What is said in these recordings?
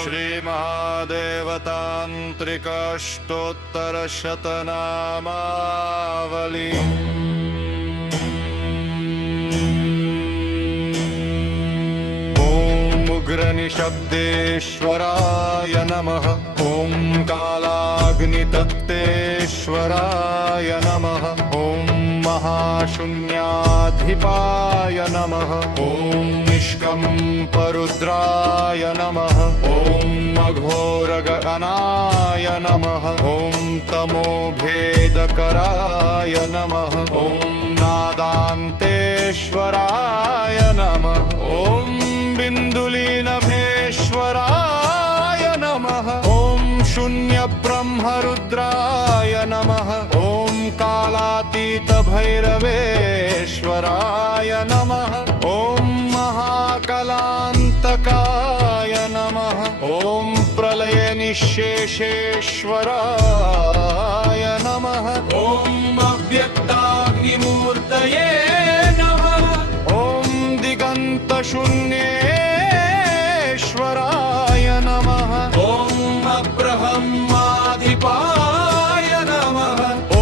श्रीमहादेवतान्त्रिकाष्टोत्तरशतनामावली। उग्रनिशब्देश्वराय नमः। ॐ कालाग्नितत्तेश्वराय नमः। ॐ महाशून्याधिपाय नमः। ॐ निष्कम्परुद्राय नमः। ॐ अघोरगणाय नमः। ॐ तमोभेदकराय नमः। ॐ नादान्तेश्वराय नमः। ॐ बिन्दुलीनभेश्वराय नमः। ॐ शून्यब्रह्मरुद्राय नमः। ॐ कालातीतभैरवेश्वराय नमः। ॐ महाकलान्तकाय नमः। ॐ प्रलयनिःशेषेश्वराय नमः। ॐ अव्यक्ताग्निमूर्तये नमः। ॐ दिगन्तशून्येश्वराय नमः। ॐ अब्रह्माधिपाय नमः। ॐ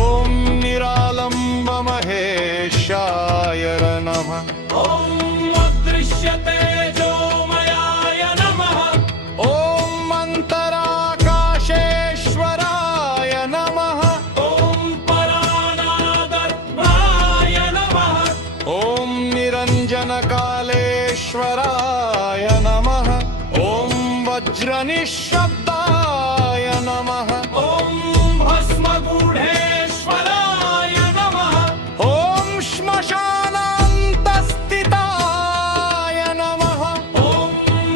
निरालम्बमहेशाय नमः। ॐ अदृश्यतेजोमयाय नमः। ॐ अन्तराकाशेश्वराय नमः। ॐ परानादर्भाय नमः। ॐ निरञ्जनकालेश्वराय नमः। ॐ वज्रनिःशब्दाय नमः। ॐ भस्मगूढेश्वराय नमः। ॐ श्मशानान्तस्थिताय नमः। ॐ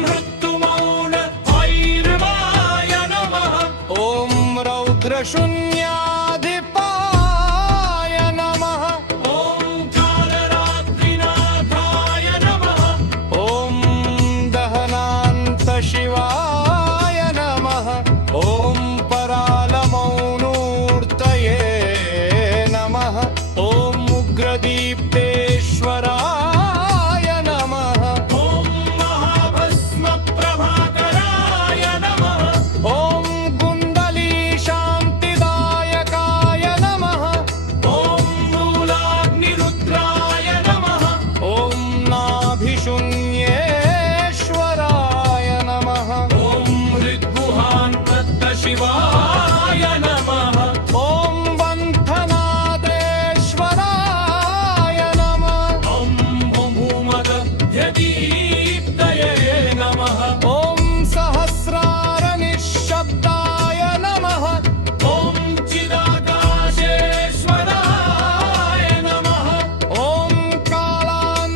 मृत्युमौनभैरवाय नमः। ॐ रौद्रशून्याधिपाय नमः। ॐ कालरात्रिनाथाय नमः। ॐ दहनान्तशिवाय नमः। ॐ परालमौनूर्तये नमः। ॐ उग्रदीप्तेश्वराय नमः। ॐ महाभस्मप्रभाकराय नमः। ॐ कुण्डलीशान्तिदायकाय नमः। ॐ मूलाग्निरुद्राय नमः। ॐ नाभिशून्येश्वराय नमः। ॐ हृद्गुहान्तशिवाय नमः। ॐ बन्धनादेश्वराय नमः। ॐ भूमध्यदीप्तये नमः। ॐ सहस्रारनिःशब्दाय नमः। ॐ चिदाकाशेश्वराय नमः। ॐ कालान्तर्तमाय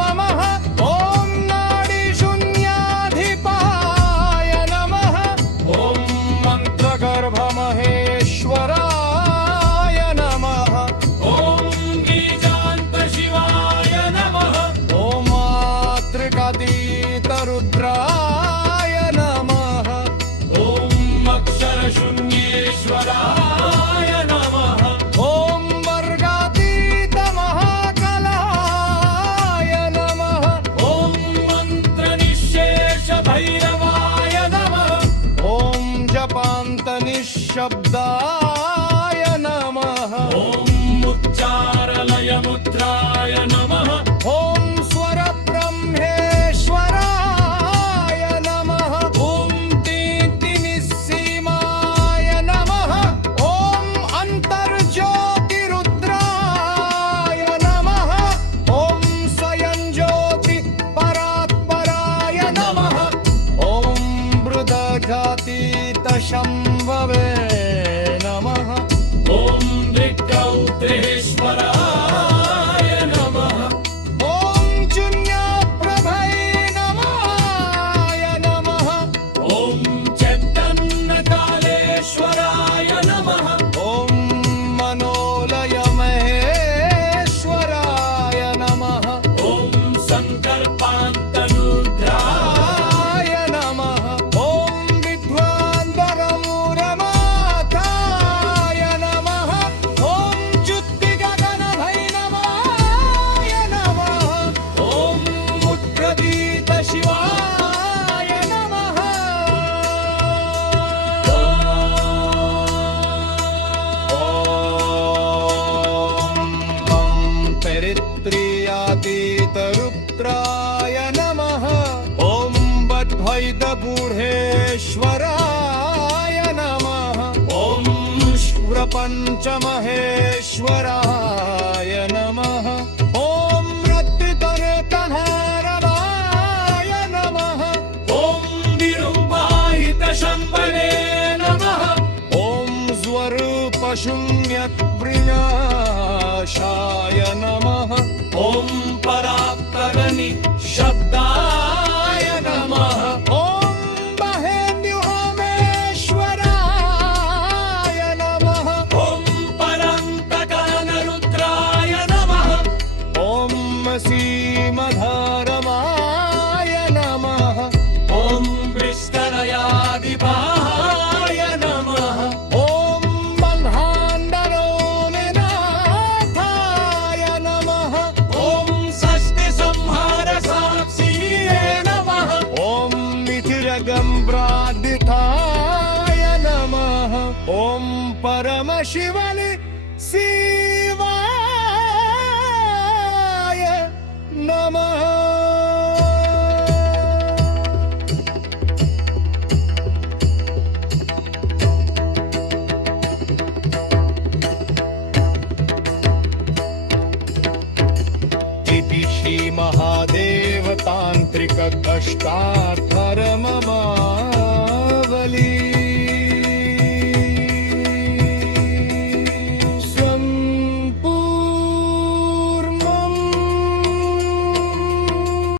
नमः। ॐ नाडीशून्याधिपाय नमः। ॐ मन्त्रगर्भमहेश्वराय नमः। ॐ गीजान्तशिवाय नमः। ॐ मातृकातीतरुद्राय नमः। ॐ अक्षरशून्येश्वराय नमः। ॐ वर्गातीतमहाकलाय नमः। ॐ मन्त्रनिःशेषभैरवाय नमः। ॐ जपान्तनिःशब्दाय नमः। ॐ उच्चारलयमुद्राय नमः। ॐ स्वरब्रह्मेश्वराय नमः। ॐ दीप्तिनिस्सीमाय नमः। ॐ अन्तर्ज्योतिरुद्राय नमः। ॐ स्वयंज्योतिपरात्पराय नमः। ॐ मृदघातीतशम्भवे नमः। ॐ ऋक्कौत्रेश्वराय नमः। वीतरुद्राय नमः ॐ बद्वैतबूढेश्वराय नमः ॐ शूरपञ्चमहेश्वराय नमः ॐ रत्तितरेतनहरणाय नमः ॐ विरूपाहितशम्भवे नमः ॐ स्वरूपशून्यप्रियाशाय नमः ॐ परात्तरनि शब्दाय नमः ॐ महेन्द्युहोमेश्वराय नमः ॐ परान्तकानरुद्राय नमः ॐ सीमधरमाय नमः ॐ विष्णरयादिपाय नमः ॐ बन्धाण्डरोनिनाथाय नमः ॐ षष्टिसंहारसाक्षिये नमः ॐ मिथिरगम्भ्रादिताय नमः ॐ परमशिवनि शिवाय नमः इति श्रीमहादेवतान्त्रिक अष्टाध्यायी